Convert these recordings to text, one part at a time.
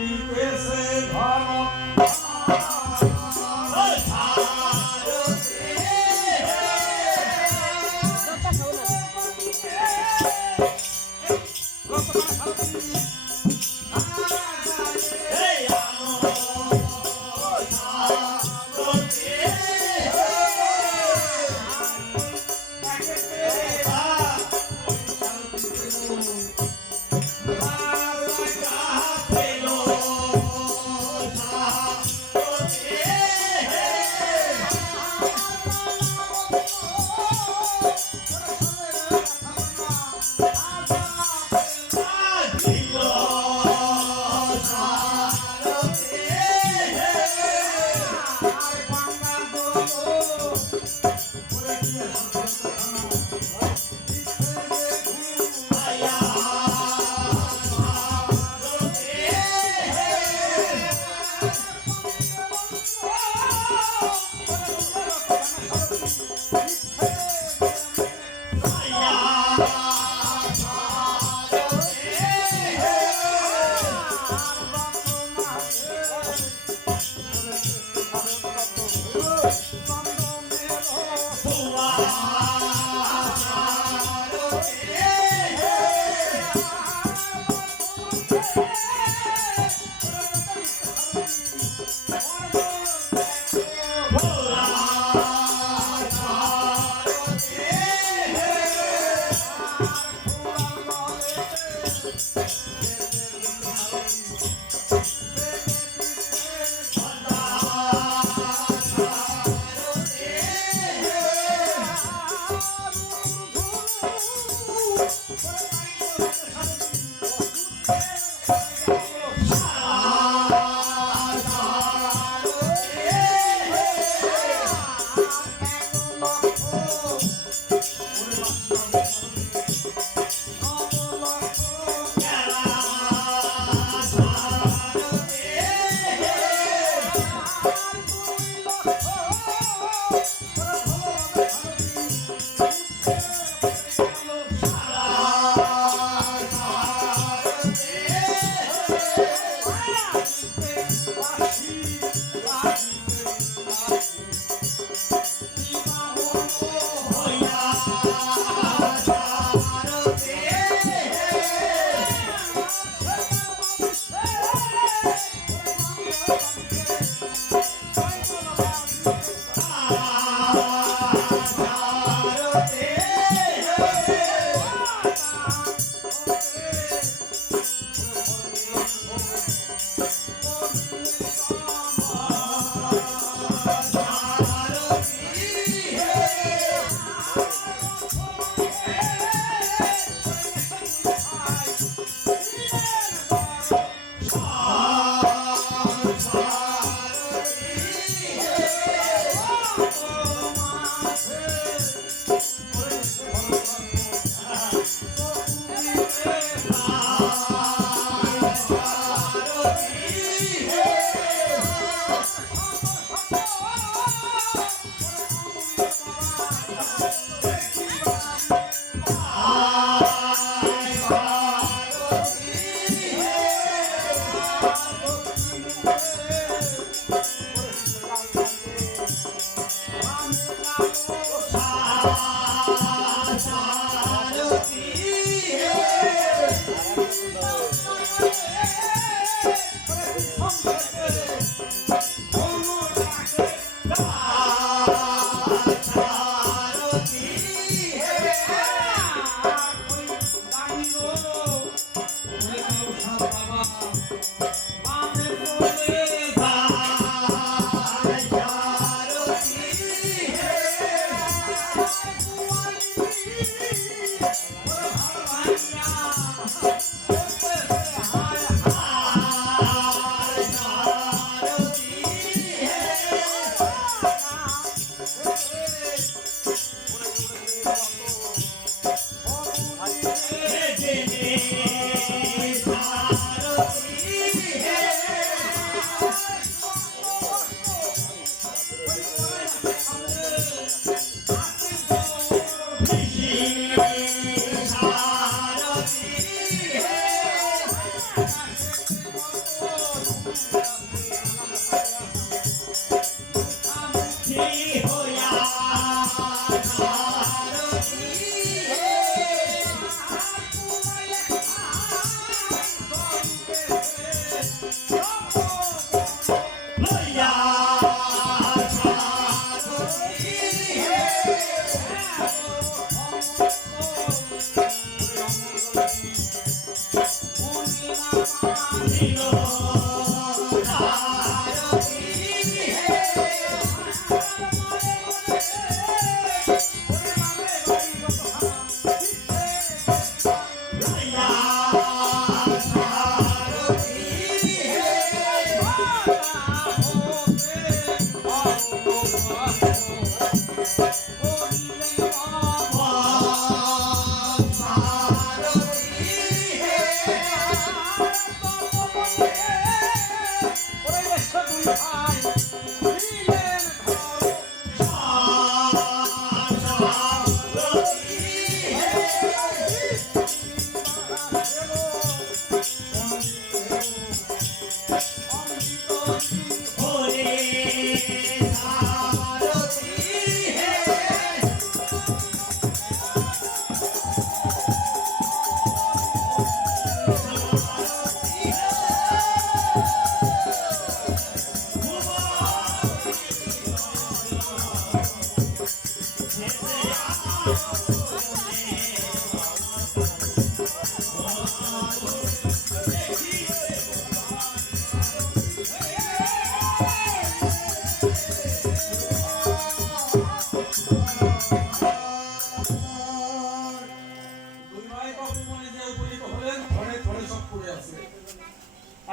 দিতেছে ঘন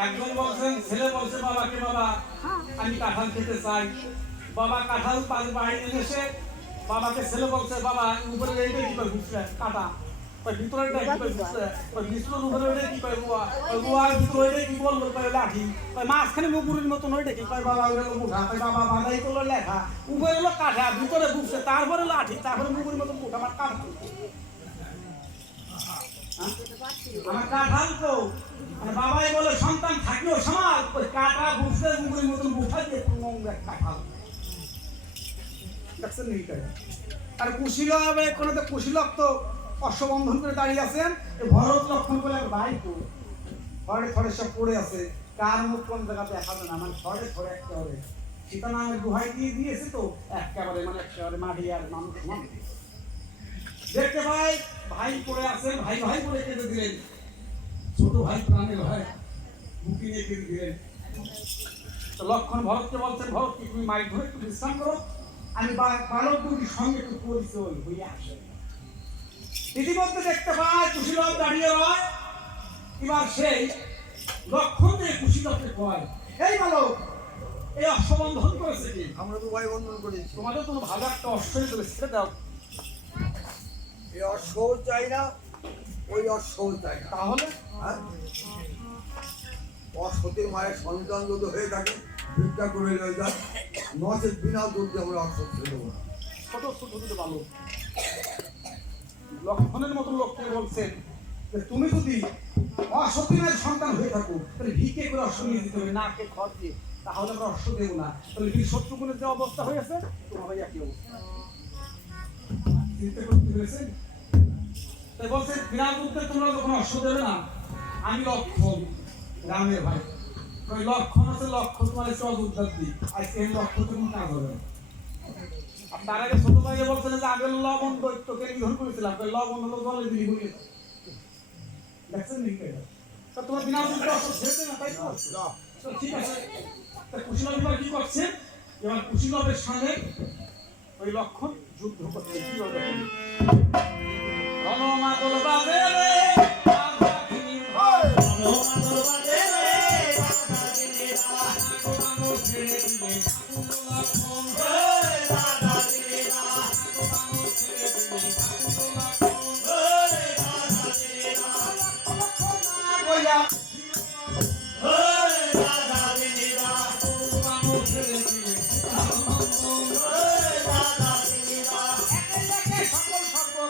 একজন বলছেন ছেলে বলছে বাবাকে বাবা আমি কাঁঠাল খেতে চাই বাবা কাঁঠাল বাড়ি এসে বাবাকে ছেলে বলছে বাবা উপরে এইটা কি করে বুঝছে কাটা ভিতরে ভিতরের উপরে কি করে বুয়ার ভিতরে কি বলবো লাঠি মাঝখানে মুগুরির মতন ওইটা কি কয় বাবা মুঠা বাবা বাধাই করলো লেখা উপরে হলো কাঠা ভিতরে বুঝছে তারপরে লাঠি তারপরে মুগুরির মতন মুঠা আমার কাঠ আমার কাঁঠাল তো বাবাই বলে সন্তান থাকলেও সমাজ কাটা বুঝতে মুখের মতন বুঝা দিয়ে কাঁঠাল দেখছেন আর কুশীলক হবে কোনো তো কুশীলক তো অশ্ববন্ধন করে দাঁড়িয়ে আছেন ভরত লক্ষণ করে ভাই তো ঘরে ঘরে সব পড়ে আছে কার মুখ কোন জায়গাতে দেখা যাবে না মানে ঘরে ঘরে একেবারে সীতা নামের গুহাই দিয়ে দিয়েছে তো একেবারে মানে একেবারে মাটি আর মানুষ সমান দেখতে ভাই ভাই পড়ে আছেন ভাই ভাই বলে কেঁদে দিলেন ছোট ভাই প্রাণের ভাই বুকি নিয়ে কেঁদে দিলেন তো লক্ষণ ভরতকে বলছেন ভরত কি তুমি মাইক ধরে একটু বিশ্রাম করো আমি বালক দুটির সঙ্গে একটু পরিচয় হয়ে আসে ইতিমধ্যে দেখতে পাই কুশীলক দাঁড়িয়ে রয় এবার সেই লক্ষণ দিয়ে কুশীলককে কয় এই বালক এই অশ্ববন্ধন করেছে কি আমরা তো ভাই বন্ধন করেছি তোমাদের তো ভালো একটা অশ্বই দেবে ছেড়ে দাও এই অশ্বও চাই না ওই অশ্বও চাই না তাহলে হ্যাঁ অশ্বতের মায়ের সন্তান যদি হয়ে থাকে ভিক্ষা করে লয়ে যায় নচেত বিনা দুধ দিয়ে আমরা অশ্ব ছেড়ে দেবো না ছোট ছোট দুটো বালক লক্ষণের মতো লোককে বলছেন যে তুমি যদি অসতীনের সন্তান হয়ে থাকো তাহলে ভিক্ষে করে অশ্ব নিয়ে দিতে হবে নাকে খড় দিয়ে তাহলে আমরা অশ্ব দেবো না তাহলে বীর শত্রুঘ্নের যে অবস্থা হয়েছে তোমার একই অবস্থা চিন্তা করতে পেরেছেন তাই বলছে বিনা দুধে তোমরা যখন অশ্ব দেবে না আমি লক্ষণ রামের ভাই ওই লক্ষণ আছে লক্ষ্য তোমার চল উদ্ধার দিই আজকে এই লক্ষ্য তুমি কাজ হবে আর তার আগে ছোট ভাই বলছিলেন যে আগের লবণ দৈত্যকে নিধন করেছিলাম লবণ হলো জলে দিলি বলে দেখছেন নি তা তোমার বিনা দুধে অশ্ব ছেড়ে না তাই তো ঠিক আছে তা কুশীলক এবার কি করছে এবার কুশীলকের সঙ্গে ওই লক্ষণ যুদ্ধ করতে কি হবে রণমাদল বাজে রে রাধাকিনী হয় রণমাদল বাজে রে রাধাকিনী রাধাগো ছেড়ে দিলে লক্ষণ হয় রাধাকিনী রাধাগো ছেড়ে দিলে লক্ষণ হয় রাধাকিনী লক্ষণ কইয়া হয় রাধাকিনী রাধাগো ছেড়ে দিলে লক্ষণ হয় রাধাকিনী একে সকল সকল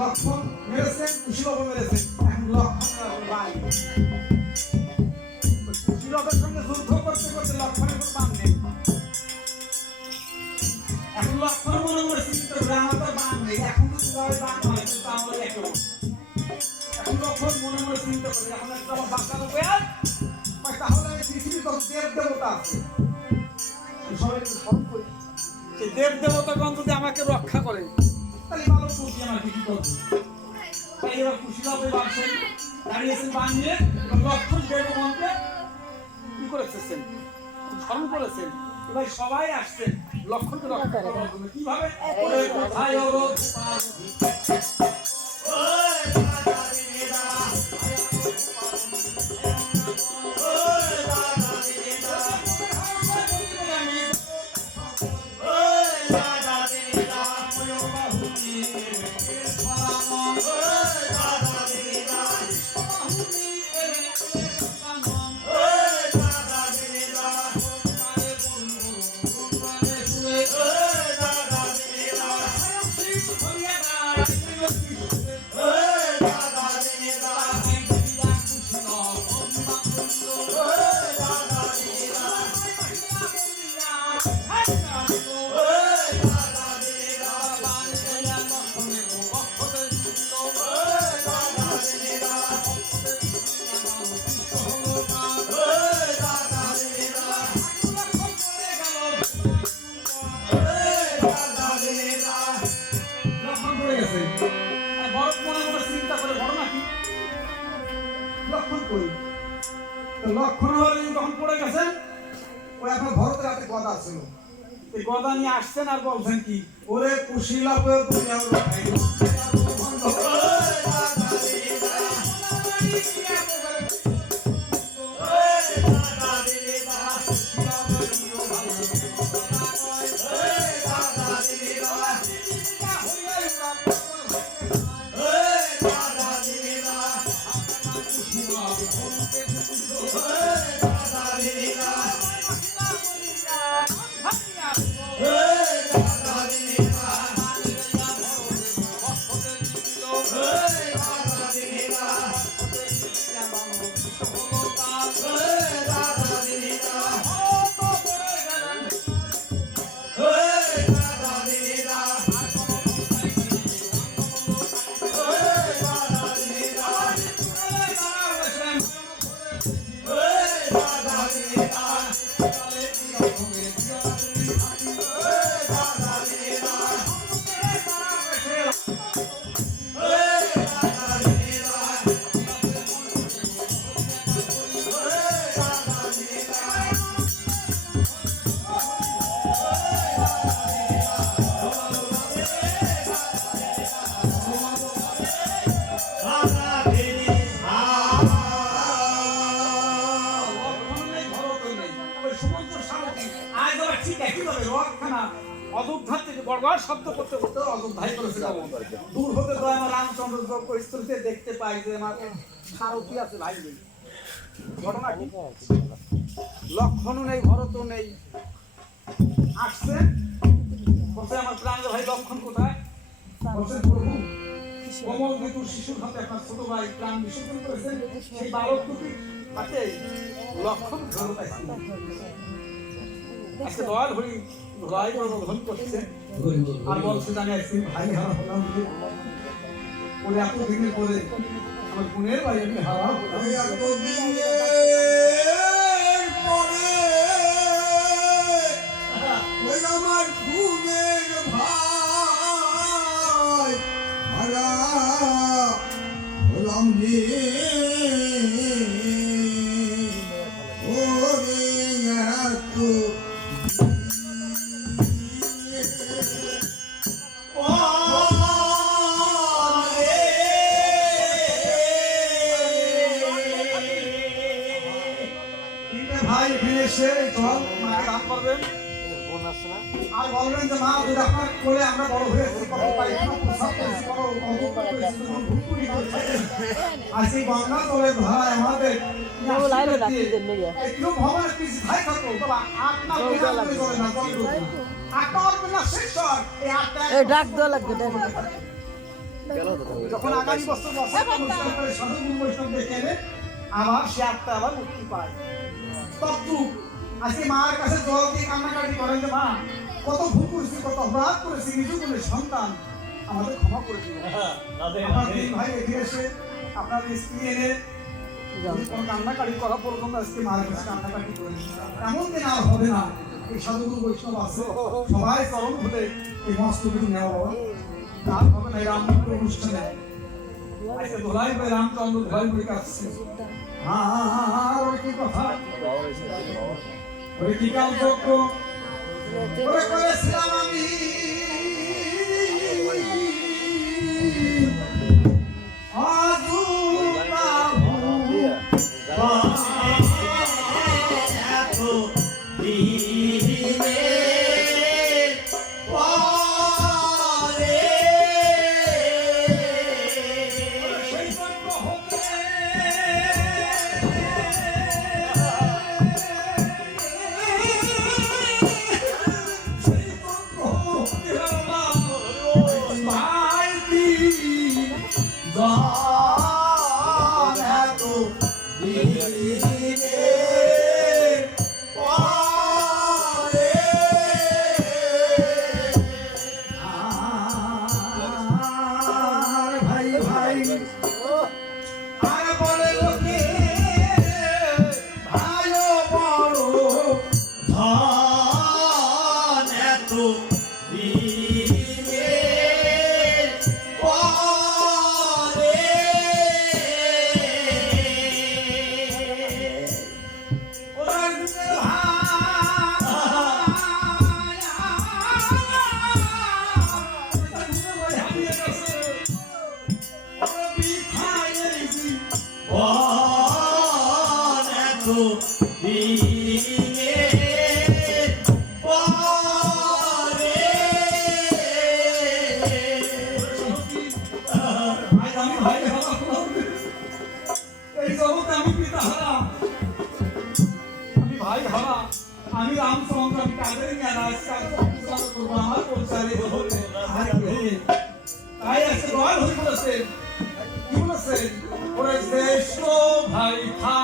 লক্ষণ মেরেছেন কুশীলক মেরেছেন এখন লক্ষণ ভাই কুশীলকের সঙ্গে যুদ্ধ করতে করতে লক্ষণের কোনো বান নেই এখন লক্ষণ মনে করে চিন্তা করে আমার তো বান নেই এখন তো বান হয় কিন্তু আমরা একে লক্ষণ মনে মনে চিন্তা করে এখন একটা আমার বাঁচানো পেয়ার তাহলে আমি পৃথিবীর কত দেব দেবতা আছে সবাই একটু স্মরণ করি সেই দেব দেবতাগণ যদি আমাকে রক্ষা করে তাহলে ভালো বুদ্ধি আমাকে কি করবে তাই এবার কুশীলভ বাঁধছেন দাঁড়িয়েছেন বানিয়ে লক্ষণ দেবগণকে কি করেছেন স্মরণ করেছেন এবার সবাই আসছেন লক্ষণকে রক্ষা করার জন্য কিভাবে কোথায় অবধ লক্ষণ হলে যখন পড়ে গেছেন ওই আপনার ভরতের হাতে গদা ছিল এই গদা নিয়ে আসছেন আর বলছেন কি ওরে কুশীলভ তুমি আমার অযোধ্যার থেকে বড় শব্দ করতে করতে অযোধ্যায় করেছিল দূর হতে তো আমার রামচন্দ্র পরিস্থিতিতে দেখতে পাই যে আমার সারথি আছে ভাই নেই ঘটনা কি লক্ষণও নেই ভরতও নেই আসছে বলছে আমার প্রাণের ভাই লক্ষণ কোথায় বলছে প্রভু কমল মৃত্যুর শিশুর হাতে আপনার ছোট ভাই প্রাণ বিসর্জন করেছেন সেই বালক দুটি হাতে লক্ষণ ফেরত আসছে আজকে দয়াল হরি ভাই অনুভব করছে আর বলছে জানি আজকে ভাই হারা হলাম বলে এতদিনের পরে আমার বোনের ভাই আমি হারা হলাম এতদিনের পরে ওই আমার ঘুমের ভাই হারা হলাম রে ওরে এত আর বলবেন যে মা দুধ আপনার কোলে আমরা বড় হয়েছি কত পাইখানা প্রসাদ করেছি কত অদ্ভুত করেছি ভুটকুড়ি করেছি আর সেই গঙ্গা জলের ধারায় আমাদের একটু ভবনের পিস ভাই থাকো বাবা আটনা বিনা করে চলে না জল আটটা অল্প না শেষ হয় এই আটটা ডাক দেওয়া লাগবে যখন আগামী বছর বছর অনুষ্ঠান করে সাধু বৈষ্ণব দেখে এনে আবার সে আটটা আবার মুক্তি পায় তত্ত্ব আজকে মার কাছে জল দিয়ে কান্নাকাটি করেন যে মা কত ভুল করেছি কত অপরাধ করেছি নিজু বলে সন্তান আমাদের ক্ষমা করে দিবেন আমার তিন ভাই এগিয়ে এসে আপনার স্ত্রী এনে যদি কোনো কান্নাকাটি করা পর্যন্ত আজকে মায়ের কাছে কান্নাকাটি করে এমন দিন আর হবে না। এই সাধুগুরু বৈষ্ণব আছে সবাই চরণ হলে এই মস্তগুলো নেওয়া হবে আর হবে না। এই রামচন্দ্র অনুষ্ঠানে আজকে ধোলাই করে রামচন্দ্র ধোলাই করে কাছে আর ওই কি কথা ওই কি কাল যোগ্য ওরে করেছিলাম আমি আমি রামচন্দ্র আমি কাদের আমার পৌঁছালে তাই আজকে রয়্যাল হয়ে বলেছে কি বলেছে ওরে শ্রেষ্ঠ ভাই খা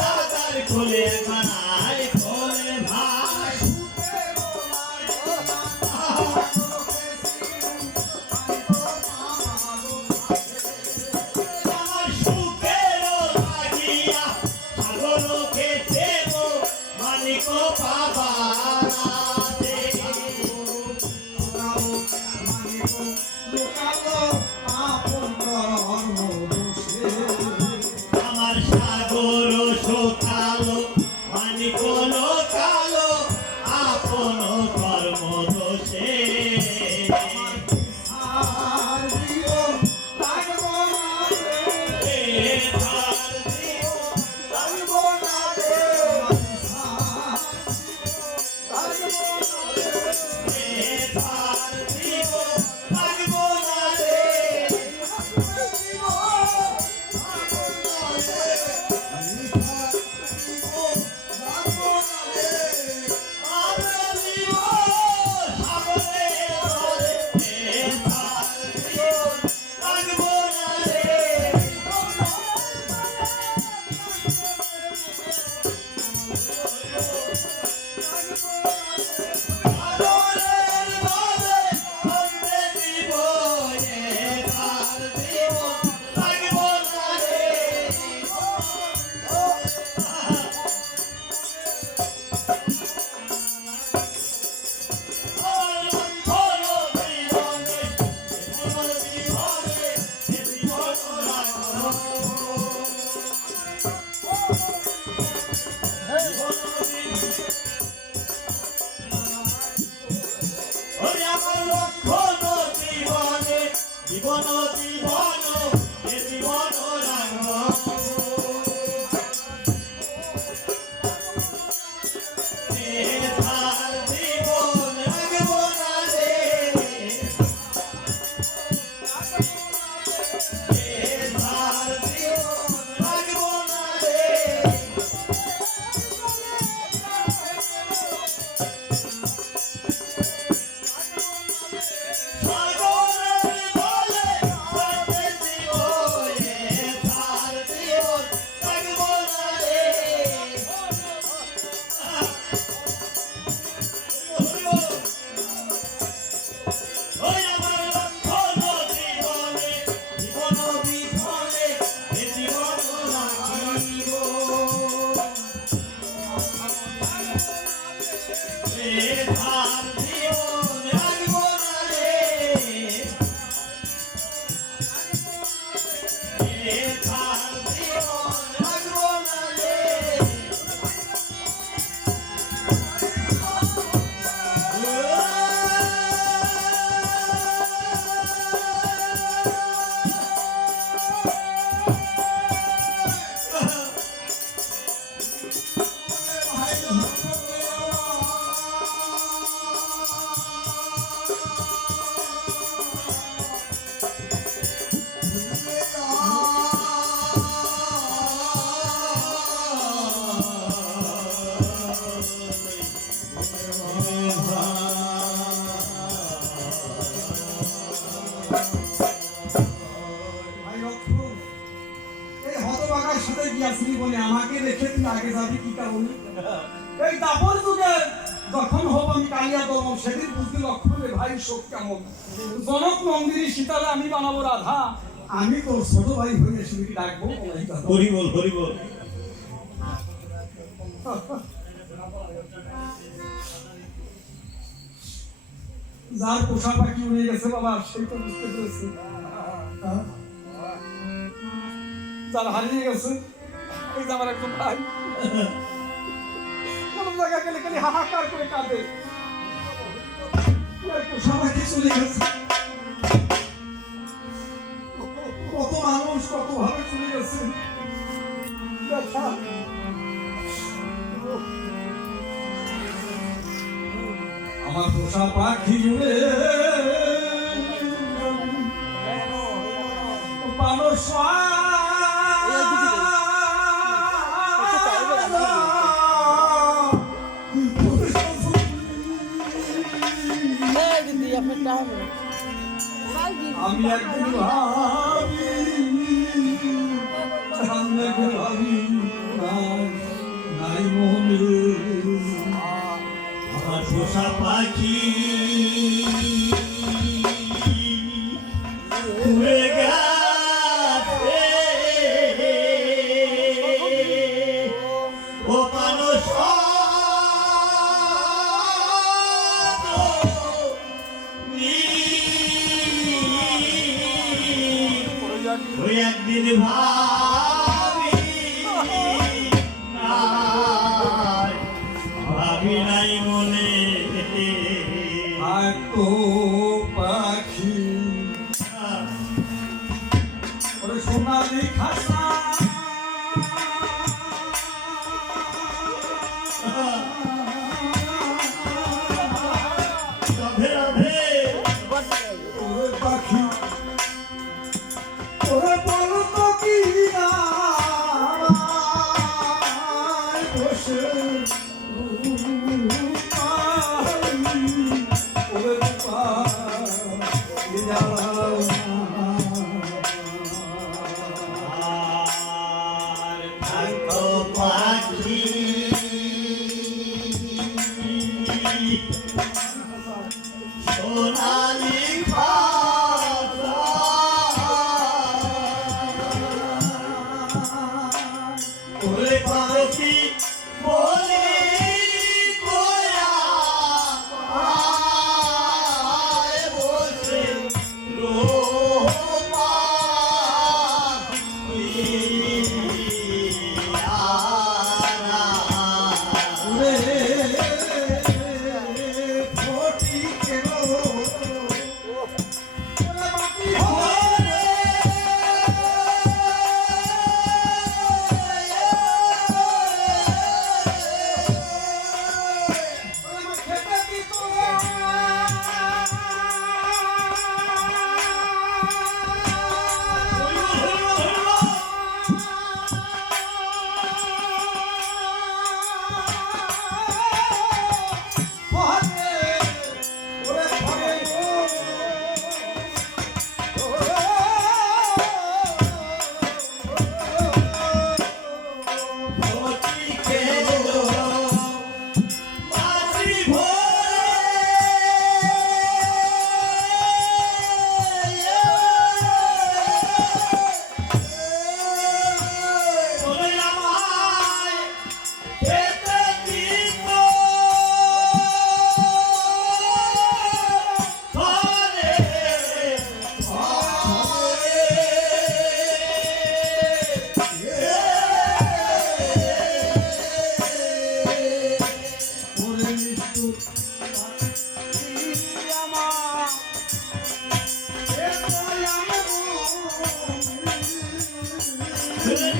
রাজার কোলে বানায় কোলে ভাই আমার সুখের লাগিয়া সাগর খেতে মালিক বাবা আমার সাগর শোকালো মানিক কালো আপন কর্ম দোষে জীবন জীবন জীবন গিয়াছিলি বলে আমাকে রেখে তুই আগে যাবি কি কারণে? এই দাপর যুগে যখন হব আমি কালিয়া দমন সেদিন বুঝতে লক্ষ্মণের ভাই শোক কেমন। জনক মন্দিরে সীতালে আমি বানাবো রাধা, আমি তোর ছোট ভাই হয়ে শুনে ডাকবো হরি বল হরি বল। যার পোষা পাখি উড়ে গেছে বাবা সেই তো বুঝতে পেরেছি, যার হারিয়ে গেছে এই যে আমার একজন ভাই কোন জায়গা গেলে খালি হাহাকার করে কাঁদে, পোষা পাখি চলে গেছে। কত মানুষ কত ভাবে চলে গেছে, দেখা আমার পোষা পাখি উড়ে মানুষ আমি একদিন ভাবি সামনে দেখে ভাবি নাই নাই মনে আমার পোষা পাখি উড়ে গেছে ও মানুষ ওই একদিন ভাবি নাই মনে আর তো পাখি ওরে সোনালি খাসা রাধে রাধে ওরে পাখি ওরে বলো তো কি না বসে ওরে রূপা আর থাকো পাখি সোনালি ওরে পাখি বলি কোয়া আয় বসে রোপা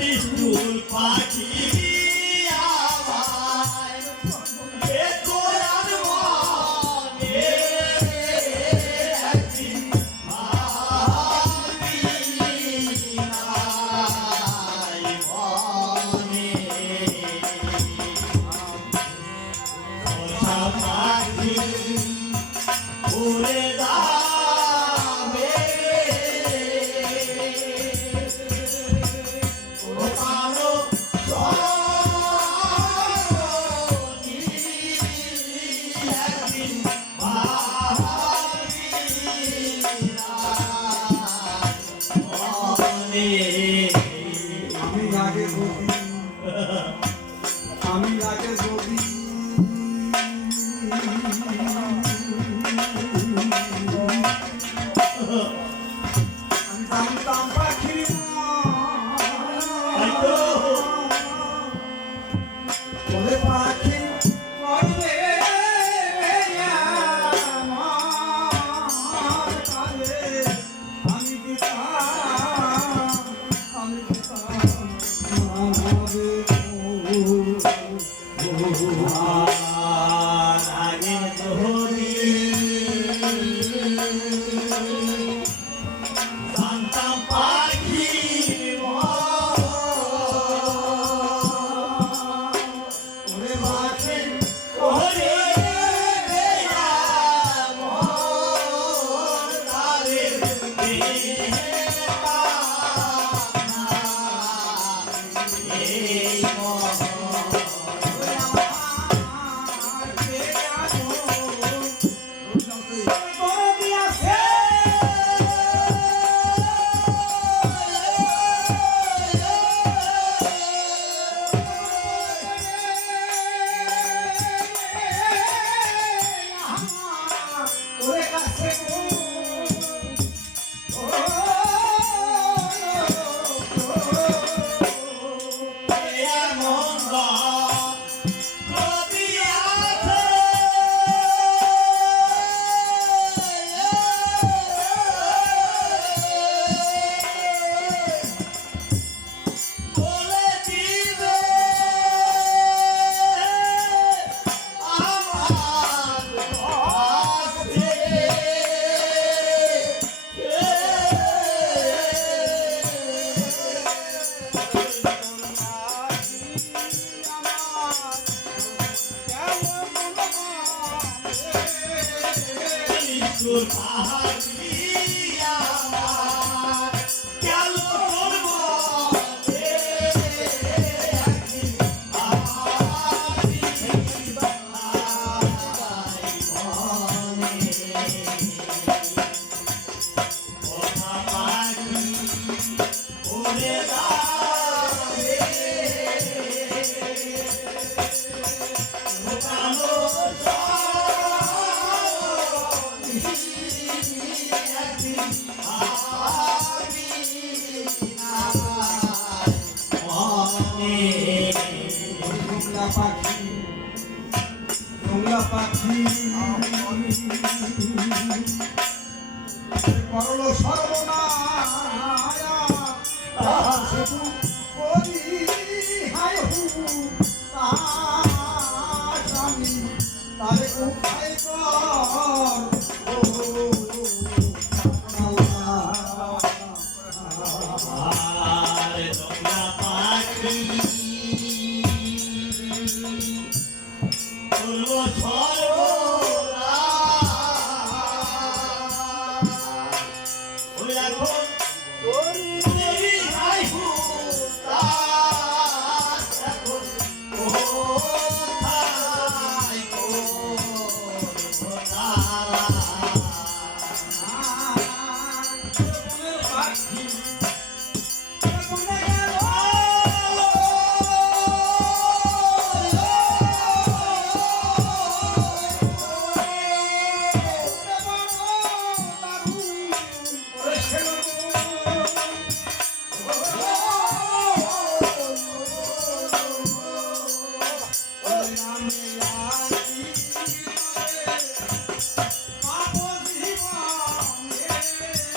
নিষ্ঠুর পাখি আমায় এ কোরআন মনে একদিন ভাবি নাই মনে পোষা পাখি উড়ে যাবে আমি আগে যদি আমি জানতাম পাখি ওরে পাখি করবে আমার কালে আমি দিতাম আমি দিতাম আমারে আগের ধরি জানতাম পাখি ওরে পাখি ওরে এই মন ওরে আমার পেটে আগুন করে দিয়াছে ওরে কাছে এমন কবিয়াছে বলে দিবে আমার কাছে মৃত্যুর পাহাড়ি আমার গেল জংলা পাখি করল সর্বনায়া তাহার শুধু করি হায় হু তাহার স্বামী তারে উঠাই কর ও আল্লাহ আর তোমরা পাখি